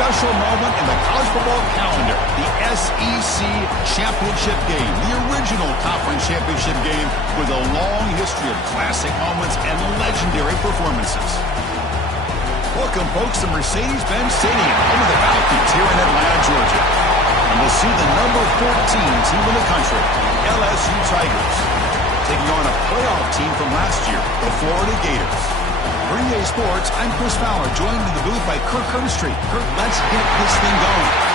special moment in the college football calendar, the SEC Championship game, the original conference championship game with a long history of classic moments and legendary performances. Welcome, folks, to Mercedes-Benz Stadium, home of the Falcons here in Atlanta, Georgia. And we'll see the number 14 team in the country, LSU Tigers, taking on a playoff team from last year, the Florida Gators. For EA Sports, I'm Chris Fowler, joined in the booth by Kirk Herbstreit. Kirk, let's get this thing going.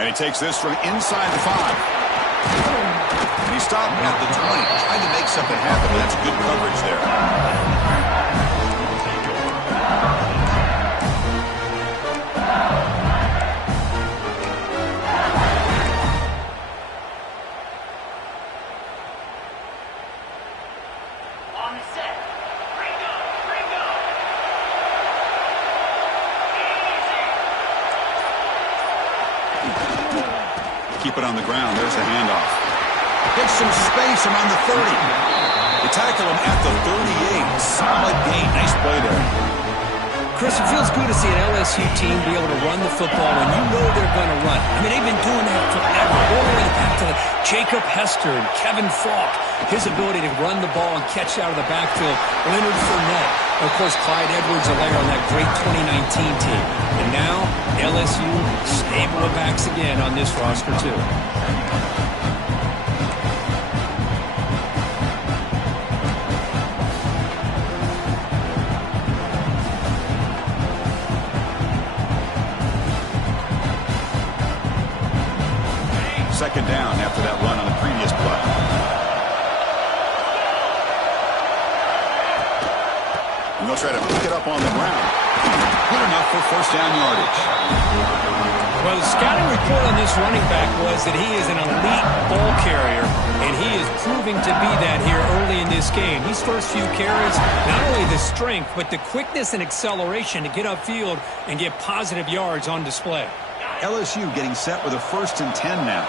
He takes this from inside the 5. And he stopped at the 20, trying to make something happen, but that's good coverage there. Keep it on the ground. There's the handoff. Gets some space around the 30. They tackle him at the 38. Solid gain. Nice play there. Chris, it feels good to see an LSU team be able to run the football when you know they're going to run. I mean, they've been doing that forever. All the way back to Jacob Hester and Kevin Falk. His ability to run the ball and catch out of the backfield. Leonard Fournette. Of course, Clyde Edwards-Helaire on that great 2019 team. And now, LSU stable of backs again on this roster, too. Second down after that run on the previous play. And they'll try to pick it up on the ground. Good enough for first down yardage. Well, the scouting report on this running back was that he is an elite ball carrier, and he is proving to be that here early in this game. These first few carries, not only the strength, but the quickness and acceleration to get upfield and get positive yards on display. LSU getting set with a 1st and 10 now.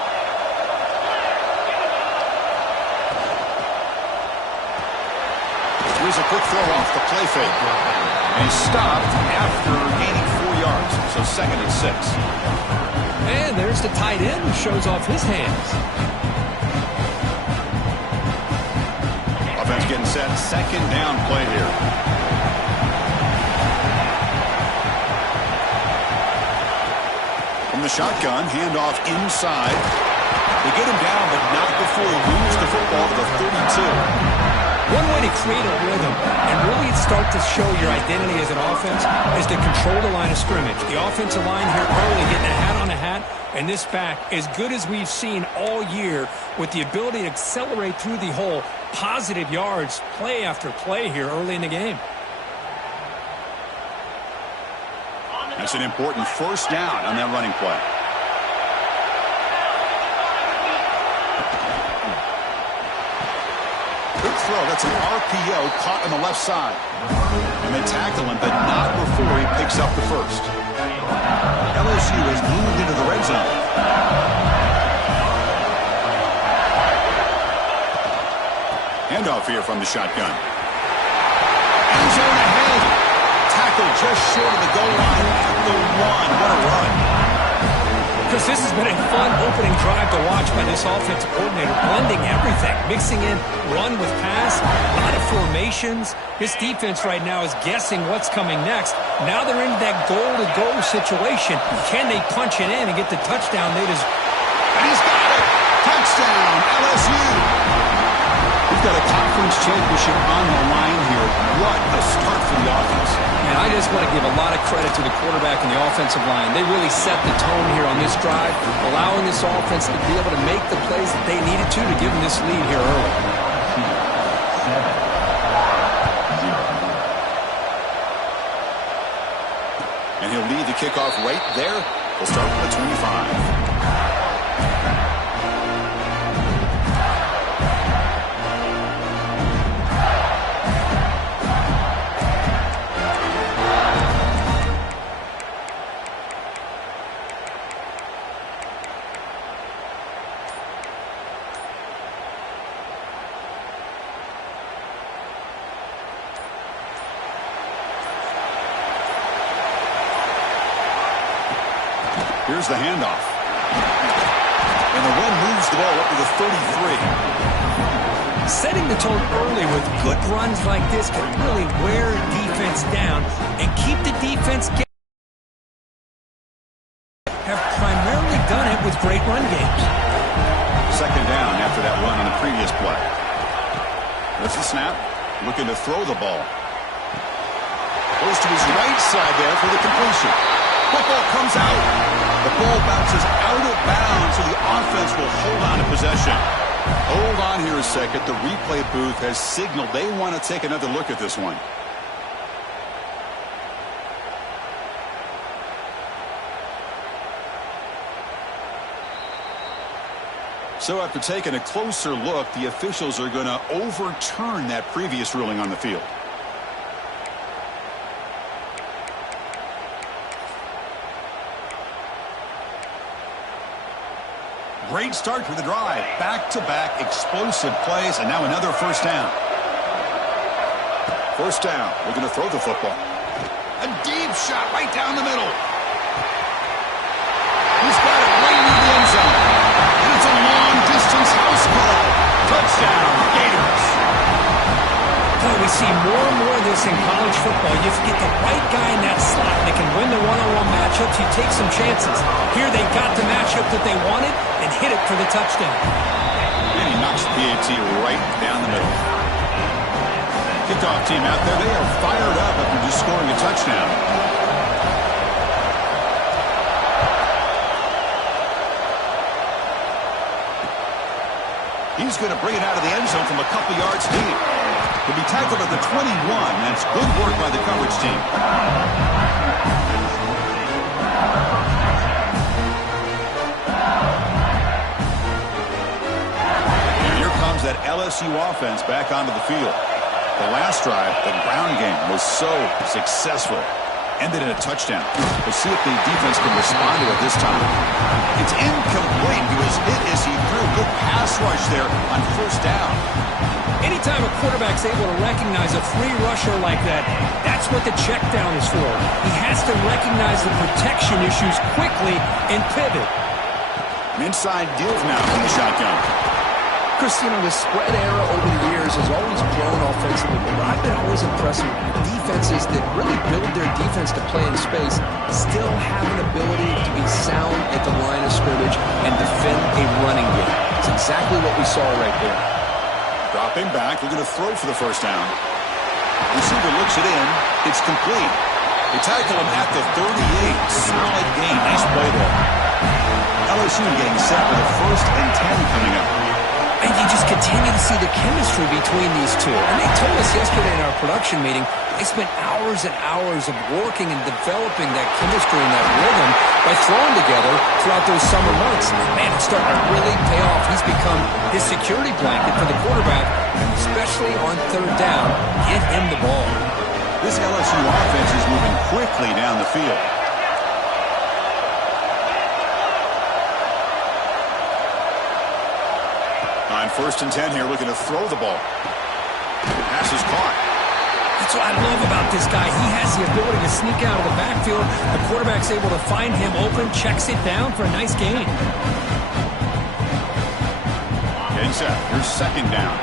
Here's a quick throw off the play fake. And he's stopped after gaining 4 yards. So 2nd and 6. And there's the tight end who shows off his hands. Offense getting set. 2nd down play here. From the shotgun, handoff inside. They get him down, but not before he moves the football to the 32. One way to create a rhythm and really start to show your identity as an offense is to control the line of scrimmage. The offensive line here early getting a hat on a hat, and this back as good as we've seen all year with the ability to accelerate through the hole. Positive yards, play after play here early in the game. That's an important first down on that running play. Good throw. That's an RPO caught on the left side. And they tackle him, but not before he picks up the first. LSU has moved into the red zone. Handoff here from the shotgun. End zone ahead. Tackle just short of the goal line at the 1. What a run. Because this has been a fun opening drive to watch by this offensive coordinator, blending everything, mixing in run with pass, a lot of formations. This defense right now is guessing what's coming next. Now they're in that goal-to-goal situation. Can they punch it in and get the touchdown they deserve? And he's got it. Touchdown, LSU. You've got a conference championship on the line here. What a start for the offense. And I just want to give a lot of credit to the quarterback and the offensive line. They really set the tone here on this drive, allowing this offense to be able to make the plays that they needed to give them this lead here early. And he'll lead the kickoff right there. He'll start with the 25. Here's the handoff. And the run moves the ball up to the 33. Setting the tone early with good runs like this can really wear defense down and keep the defense getting. Have primarily done it with great run games. Second down after that run on the previous play. There's the snap. Looking to throw the ball. Goes to his right side there for the completion. Football comes out. The ball bounces out of bounds, so the offense will hold on to possession. Hold on here a second. The replay booth has signaled they want to take another look at this one. So after taking a closer look, the officials are going to overturn that previous ruling on the field. Great start to the drive. Back-to-back explosive plays, and now another first down. First down. We're going to throw the football. A deep shot right down the middle. He's got it right into the end zone. And it's a long-distance house call. Touchdown, Gators. Boy, we see more and more of this in college football. You get the right guy in that slot that can win the one-on-one matchups. You take some chances. Here they got the matchup that they wanted and hit it for the touchdown. And he knocks the PAT right down the middle. Kickoff team out there. They are fired up after just scoring a touchdown. He's going to bring it out of the end zone from a couple yards deep. He'll be tackled at the 21. That's good work by the coverage team. And here comes that LSU offense back onto the field. The last drive, the ground game, was so successful. Ended in a touchdown. We'll see if the defense can respond to it this time. It's incomplete. He was hit as he threw a good pass rush there on first down. Anytime a quarterback's able to recognize a free rusher like that, that's what the check down is for. He has to recognize the protection issues quickly and pivot. Inside deals now. He's shotgun. Chris, the spread era over the years has always grown offensively, but I've been always impressed with defenses that really build their defense to play in space, still have an ability to be sound at the line of scrimmage and defend a running game. It's exactly what we saw right there. Dropping back, we're going to throw for the first down. Receiver looks it in. It's complete. They tackle him at the 38. Solid gain. Nice play there. LSU getting set for the 1st and 10 coming up. And you just continue to see the chemistry between these two. And they told us yesterday in our production meeting, they spent hours and hours of working and developing that chemistry and that rhythm by throwing together throughout those summer months. Man, it's starting to really pay off. He's become his security blanket for the quarterback, and especially on third down, give him the ball. This LSU offense is moving quickly down the field. On 1st and 10 here, looking to throw the ball. Pass is caught. That's what I love about this guy. He has the ability to sneak out of the backfield. The quarterback's able to find him open, checks it down for a nice gain. Getting set. Here's 2nd down.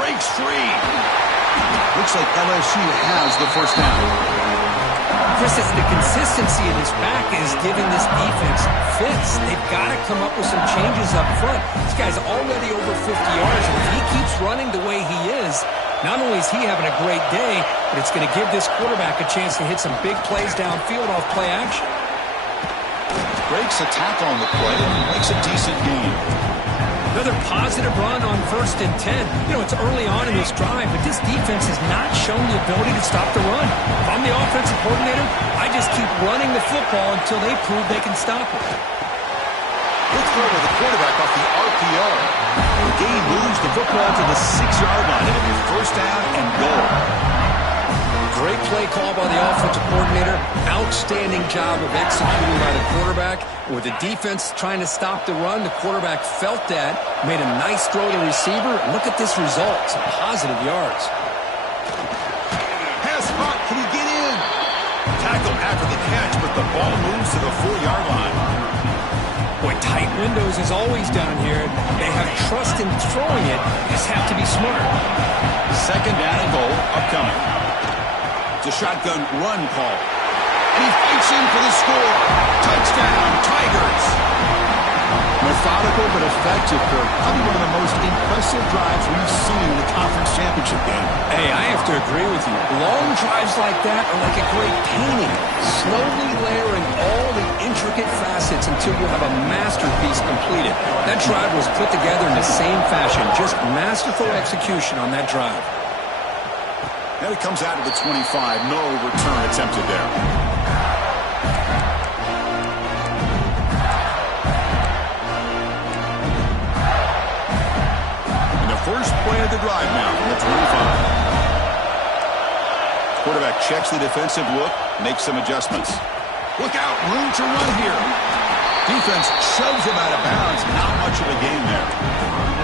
Breaks free. Looks like LSU has the first down. Chris, it's the consistency of his back is giving this defense fits. They've got to come up with some changes up front. This guy's already over 50 yards, and if he keeps running the way he is, not only is he having a great day, but it's going to give this quarterback a chance to hit some big plays downfield off play action. Breaks a tackle on the play and makes a decent gain. Another positive run on 1st and 10. You know, it's early on in this drive, but this defense has not shown the ability to stop the run. If I'm the offensive coordinator, I just keep running the football until they prove they can stop it. Good throw to the quarterback off the RPO. The game moves the football to the 6-yard line. It'll be 1st down and goal. Great play call by the offensive coordinator. Outstanding job of executing by the quarterback. With the defense trying to stop the run, the quarterback felt that, made a nice throw to the receiver. Look at this result. Some positive yards. Pass spot. Can he get in? Tackle after the catch, but the ball moves to the 4-yard line. Boy, tight windows is always down here. They have trust in throwing it. Just have to be smart. 2nd down and goal upcoming. It's a shotgun run call. And he fights in for the score. Touchdown, Tigers. Methodical but effective, Kirk. Probably one of the most impressive drives we've seen in the conference championship game. Hey, I have to agree with you. Long drives like that are like a great painting. Slowly layering all the intricate facets until you have a masterpiece completed. That drive was put together in the same fashion. Just masterful execution on that drive. Now he comes out to the 25. No return attempted there. And the first play of the drive now from the 25. Quarterback checks the defensive look, makes some adjustments. Look out, room to run here. Defense shoves him out of bounds. Not much of a gain there.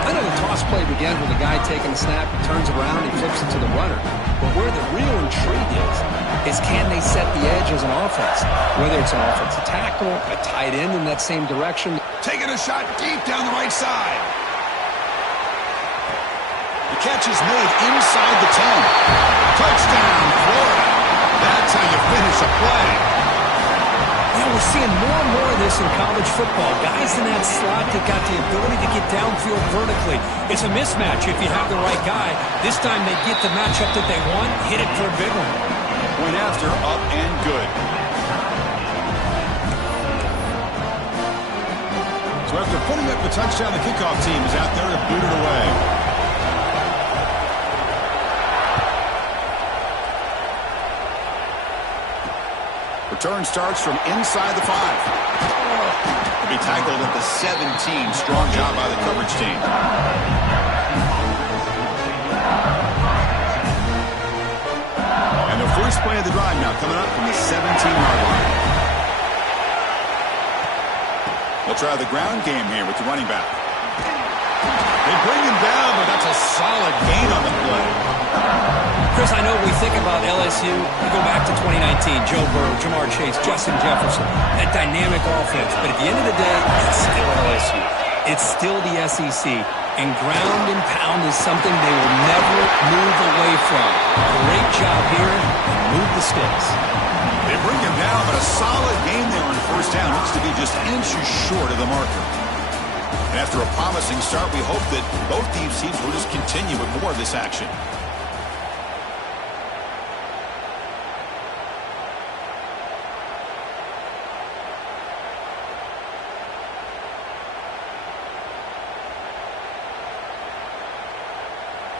I know the toss play began with a guy taking a snap, he turns around, he flips it to the runner. But where the real intrigue is can they set the edge as an offense? Whether it's an offensive tackle, a tight end in that same direction. Taking a shot deep down the right side. The catch is made inside the 10. Touchdown, Florida. That's how you finish a play. Yeah, we're seeing more and more of this in college football. Guys in that slot that got the ability to get downfield vertically. It's a mismatch if you have the right guy. This time they get the matchup that they want, hit it for a big one. Went after, up and good. So after putting up the touchdown, the kickoff team is out there to boot it away. Return starts from inside the 5. Will be tackled at the 17. Strong job by the coverage team. And the first play of the drive now coming up from the 17-yard line. They'll try the ground game here with the running back. They bring him down, but that's a solid gain on the play. Chris, I know we think about LSU. We go back to 2019, Joe Burrow, Jamar Chase, Justin Jefferson, that dynamic offense. But at the end of the day, it's still LSU. It's still the SEC. And ground and pound is something they will never move away from. Great job here, and move the sticks. They bring him down, but a solid game there on 1st down. Looks to be just inches short of the marker. And after a promising start, we hope that both these teams will just continue with more of this action.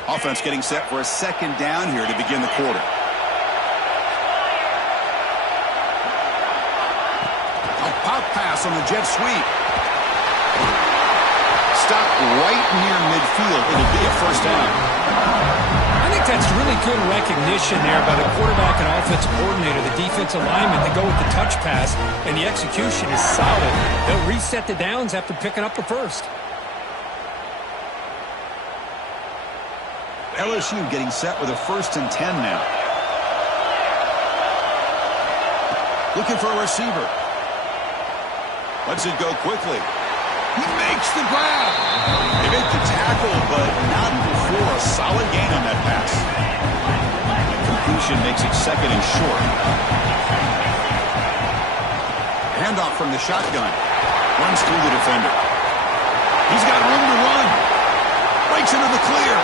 Offense getting set for a 2nd down here to begin the quarter. A pop pass on the jet sweep. Stop right near midfield. It'll be a 1st down. I think that's really good recognition there by the quarterback and offensive coordinator, the defensive lineman, to go with the touch pass, and the execution is solid. They'll reset the downs after picking up the 1st. LSU getting set with a 1st and 10 now. Looking for a receiver. Lets it go quickly. He makes the grab. They make the tackle, but not before a solid gain on that pass. Completion makes it 2nd and short. handoff from the shotgun. Runs through the defender. He's got room to run. Breaks into the clear.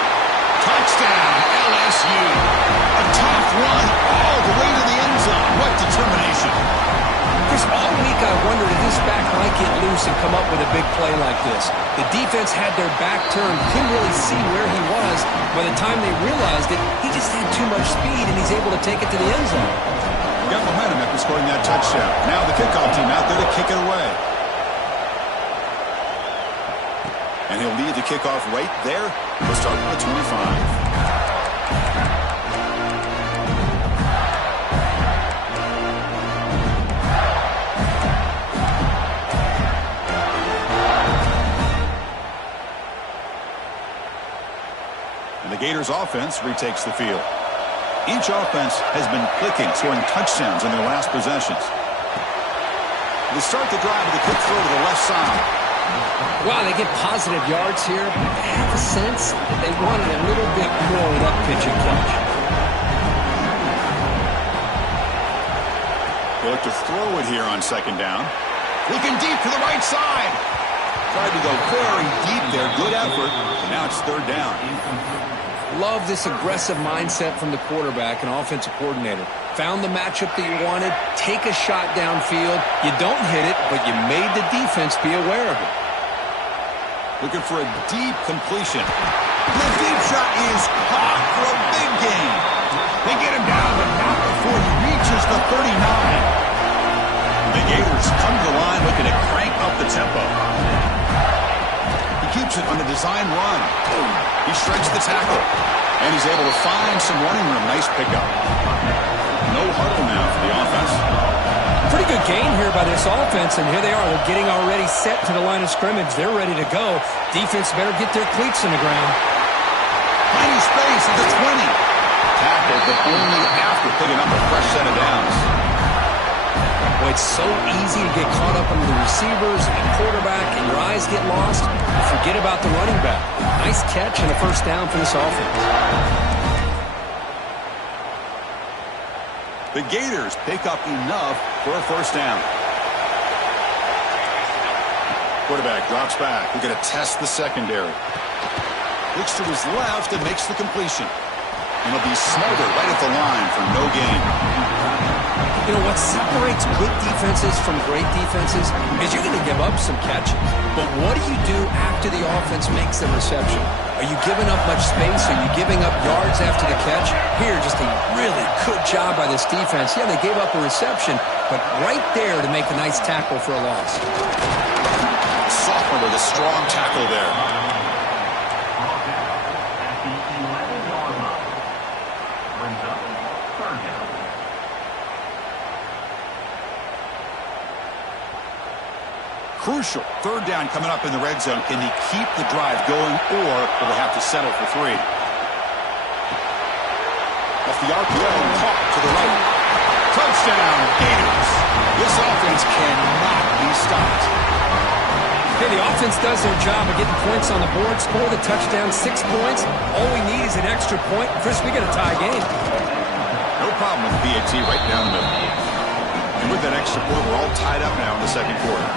Touchdown, LSU. A tough run all the way to the end zone. What determination. Chris, all week I wondered if this back might get loose and come up with a big play like this. The defense had their back turned, couldn't really see where he was. By the time they realized it, he just had too much speed, and he's able to take it to the end zone. Got momentum after scoring that touchdown. Now the kickoff team out there to kick it away. And he'll lead the kickoff right there. We'll start at the 25. The Gators offense retakes the field. Each offense has been clicking, scoring touchdowns in their last possessions. They start the drive with a quick throw to the left side. Wow, they get positive yards here. I have a sense that they wanted a little bit more with that pitch and catch. They look to throw it here on second down. Looking deep to the right side. Tried to go very deep there. Good effort. But now it's third down. Love this aggressive mindset from the quarterback and offensive coordinator. Found the matchup that you wanted. Take a shot downfield. You don't hit it, but you made the defense be aware of it. Looking for a deep completion. The deep shot is caught for a big gain. They get him down, but not before he reaches the 39. The Gators come to the line looking to crank up the tempo. He keeps it on the design run. He strikes the tackle, and he's able to find some running room. Nice pickup. No huddle now for the offense. Pretty good gain here by this offense, and here they are. They're getting already set to the line of scrimmage. They're ready to go. Defense better get their cleats in the ground. Tiny space at the 20. Tackled, but only after picking up a fresh set of downs. Boy, it's so easy to get caught up under the receivers and the quarterback, and your eyes get lost. You forget about the running back. Nice catch and a first down for this offense. The Gators pick up enough for a first down. Quarterback drops back. We're going to test the secondary. Looks to his left and makes the completion. And he'll be smothered right at the line for no gain. You know, what separates good defenses from great defenses is you're going to give up some catches. But what do you do after the offense makes the reception? Are you giving up much space? Are you giving up yards after the catch? Here, just a really good job by this defense. Yeah, they gave up a reception, but right there to make a nice tackle for a loss. Sophomore with a strong tackle there. Crucial. Third down coming up in the red zone. Can he keep the drive going, or will they have to settle for 3? Off the RPO, caught to the right. Touchdown, Gators. This offense cannot be stopped. Okay, the offense does their job of getting points on the board, score the touchdown, 6 points. All we need is an extra point. Chris, we got a tie game. No problem with the BAT right down the middle. And with that extra point, we're all tied up now in the second quarter.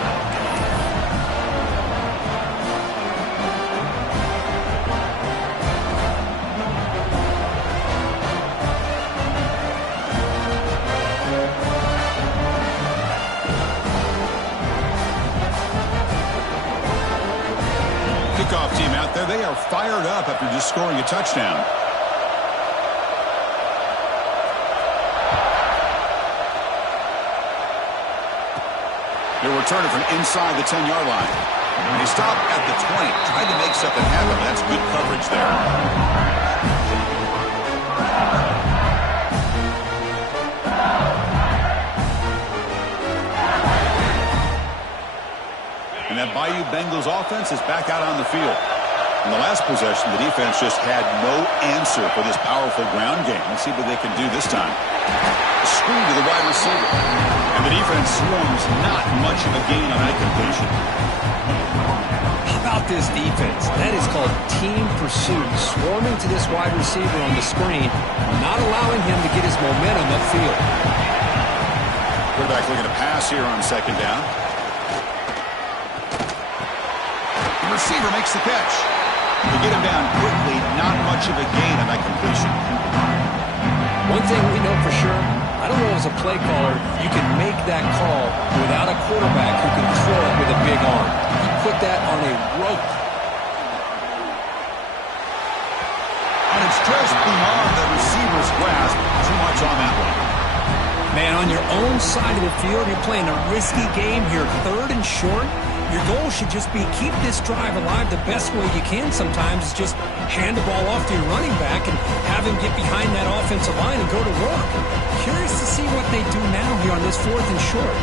Kickoff team out there, they are fired up after just scoring a touchdown. They're returning from inside the 10-yard line. And he stopped at the 20, tried to make something happen. That's good coverage there. And that Bayou Bengals offense is back out on the field. In the last possession, the defense just had no answer for this powerful ground game. Let's see what they can do this time. A screen to the wide receiver. And the defense swarms not much of a gain on that completion. How about this defense? That is called team pursuit. Swarming to this wide receiver on the screen, not allowing him to get his momentum upfield. Quarterback looking to pass here on second down. The receiver makes the catch. They get him down quickly. Not much of a gain on that completion. One thing we know for sure, I don't know as a play caller, you can make that call without a quarterback who can throw it with a big arm. He put that on a rope. And it's just beyond the receiver's grasp. Too much on that one. Man, on your own side of the field, you're playing a risky game here, 3rd and short. Your goal should just be keep this drive alive the best way you can sometimes is just hand the ball off to your running back and have him get behind that offensive line and go to work. Curious to see what they do now here on this 4th and short.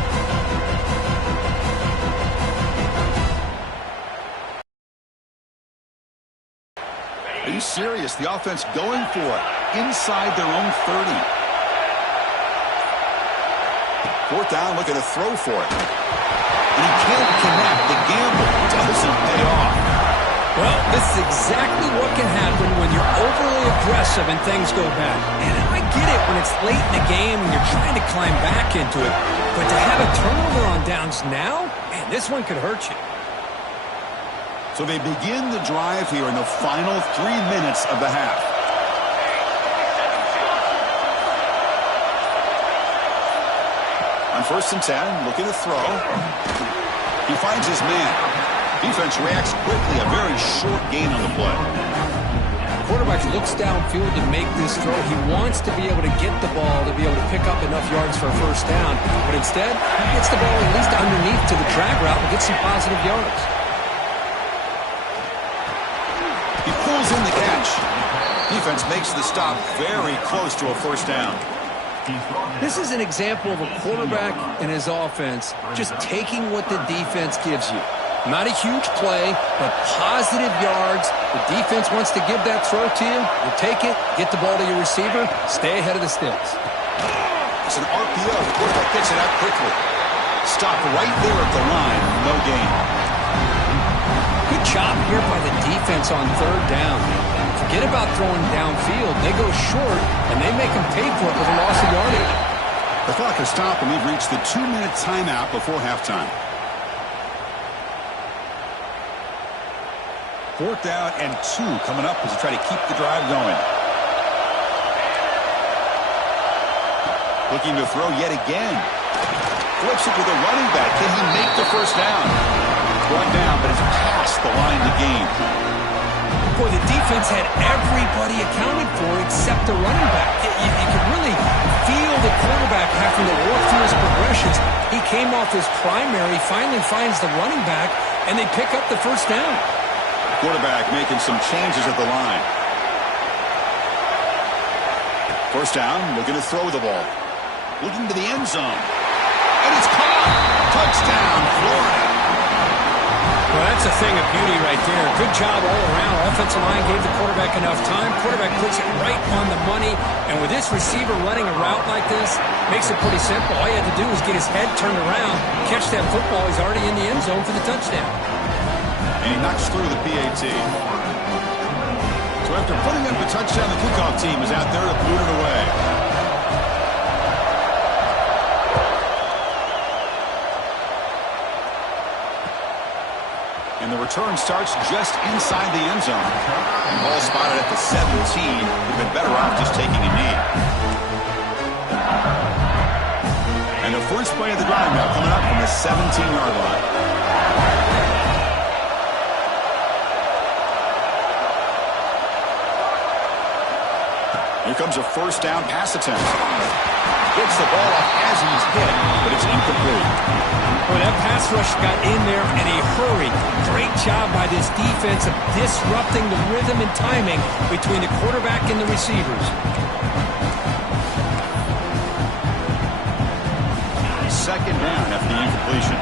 Are you serious? The offense going for it inside their own 30. 4th down, looking to throw for it. And he can't connect. The gamble doesn't pay off. Well, this is exactly what can happen when you're overly aggressive and things go bad. And I get it when it's late in the game and you're trying to climb back into it. But to have a turnover on downs now, man, this one could hurt you. So they begin the drive here in the final 3 minutes of the half. On 1st and 10, looking to throw. He finds his man. Defense reacts quickly. A very short gain on the play. Quarterback looks downfield to make this throw. He wants to be able to get the ball to be able to pick up enough yards for a 1st down. But instead, he gets the ball at least underneath to the drag route and gets some positive yards. He pulls in the catch. Defense makes the stop very close to a 1st down. This is an example of a quarterback and his offense just taking what the defense gives you. Not a huge play, but positive yards. The defense wants to give that throw to you. You take it, get the ball to your receiver, stay ahead of the sticks. It's an RPO. The quarterback gets it out quickly. Stop right there at the line. No gain. Good job here by the defense on 3rd down. Forget about throwing downfield. They go short, and they make them pay for it with a loss of yardage. The clock has stopped, and we've reached the 2-minute timeout before halftime. 4th down and 2 coming up as they try to keep the drive going. Looking to throw yet again. Flips it with a running back. Can he make the 1st down? Brought down, but it's past the line to gain. Boy, the defense had everybody accounted for except the running back. You could really feel the quarterback having to work through his progressions. He came off his primary, finally finds the running back, and they pick up the 1st down. Quarterback making some changes at the line. 1st down, looking to throw the ball. Looking to the end zone. And it's caught! Touchdown, Florida! Well, that's a thing of beauty right there. Good job all around. Offensive line gave the quarterback enough time. Quarterback puts it right on the money. And with this receiver running a route like this, makes it pretty simple. All you have to do is get his head turned around, catch that football. He's already in the end zone for the touchdown. And he knocks through the PAT. So after putting up a touchdown, the kickoff team is out there to boot it away. And the return starts just inside the end zone. Ball spotted at the 17. Would have been better off just taking a knee. And the first play of the drive now coming up from the 17-yard line. Here comes a 1st down pass attempt. Gets the ball off as he's hit, but it's incomplete. Boy, that pass rush got in there in a hurry. Great job by this defense of disrupting the rhythm and timing between the quarterback and the receivers. 2nd down after the incompletion.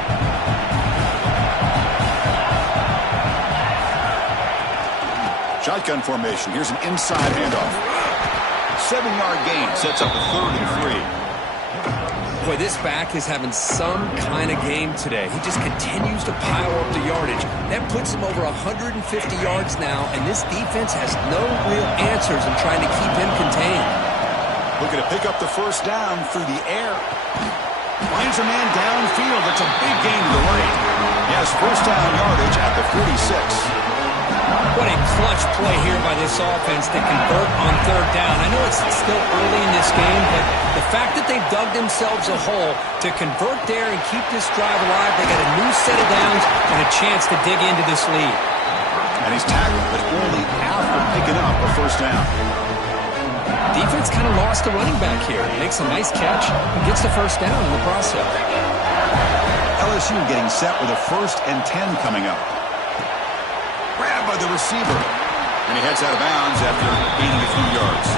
Shotgun formation. Here's an inside handoff. 7-yard gain sets up a 3rd and 3. Boy, this back is having some kind of game today. He just continues to pile up the yardage. That puts him over 150 yards now, and this defense has no real answers in trying to keep him contained. Looking to pick up the 1st down through the air. Finds a man downfield. It's a big gain to the right. He has first down yardage at the 46. What a clutch play here by this offense to convert on third down. I know it's still early in this game, but the fact that they've dug themselves a hole to convert there and keep this drive alive, they got a new set of downs and a chance to dig into this lead. And he's tackled, but only after picking up a first down. Defense kind of lost the running back here. Makes a nice catch and gets the first down in the process. LSU getting set with a 1st and 10 coming up. Grabbed by the receiver. And he heads out of bounds after gaining a few yards.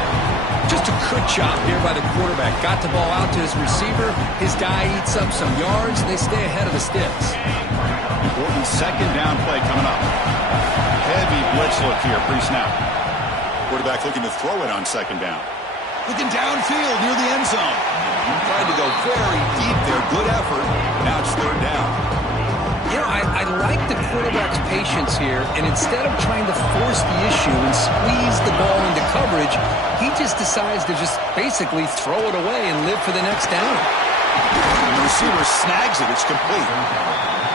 Just a good job here by the quarterback. Got the ball out to his receiver. His guy eats up some yards, and they stay ahead of the sticks. Important 2nd down play coming up. Heavy blitz look here pre-snap. Quarterback looking to throw it on 2nd down. Looking downfield near the end zone. Tried to go very deep there. Good effort. Now it's 3rd down. You know, I like the quarterback's patience here, and instead of trying to force the issue and squeeze the ball into coverage, he just decides to just basically throw it away and live for the next down. And the receiver snags it. It's complete.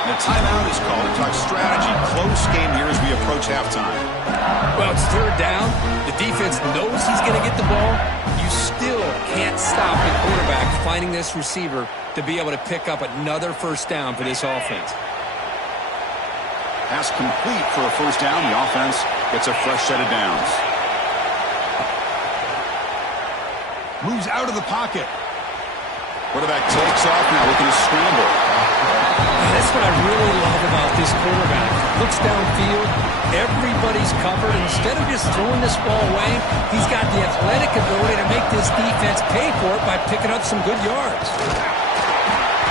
And a timeout is called to talk strategy. Close game here as we approach halftime. Well, it's 3rd down. The defense knows he's going to get the ball. You still can't stop the quarterback finding this receiver to be able to pick up another first down for this offense. Pass complete for a first down. The offense gets a fresh set of downs. Moves out of the pocket. Quarterback takes off now looking to scramble. That's what I really love about this quarterback. Looks downfield. Everybody's covered. Instead of just throwing this ball away, he's got the athletic ability to make this defense pay for it by picking up some good yards.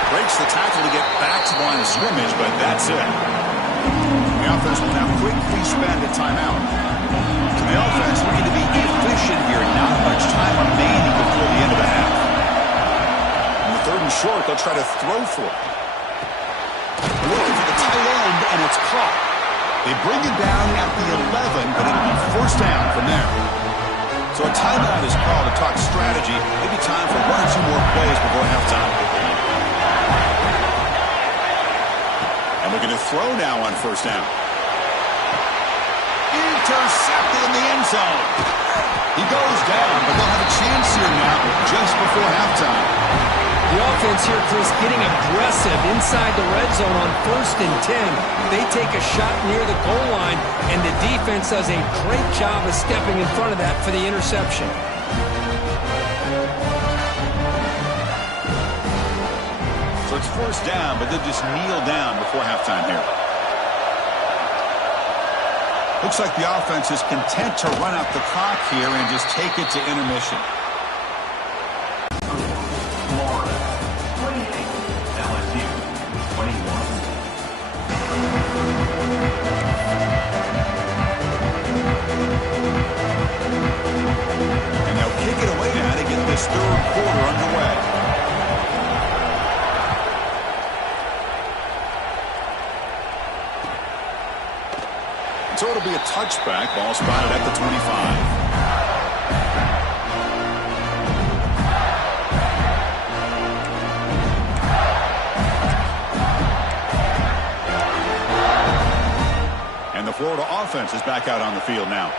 Breaks the tackle to get back to the line of scrimmage, but that's it. The offense will now quickly spend a timeout. So the offense looking to be efficient here. Not much time remaining before the end of the half. On the 3rd and short, they'll try to throw for it. Looking for the tight end, and it's caught. They bring it down at the 11, but it'll be first down from there. So a timeout is called to talk strategy. Maybe time for 1 or 2 more plays before halftime. And looking to throw now on first down. Intercepted in the end zone. He goes down, but they'll have a chance here now just before halftime. The offense here, Chris, getting aggressive inside the red zone on 1st and 10. They take a shot near the goal line, and the defense does a great job of stepping in front of that for the interception. So it's first down, but they'll just kneel down before halftime here. Looks like the offense is content to run out the clock here and just take it to intermission. And they'll kick it away now to get this 3rd quarter underway. So it'll be a touchback. Ball spotted at the 25. And the Florida offense is back out on the field now.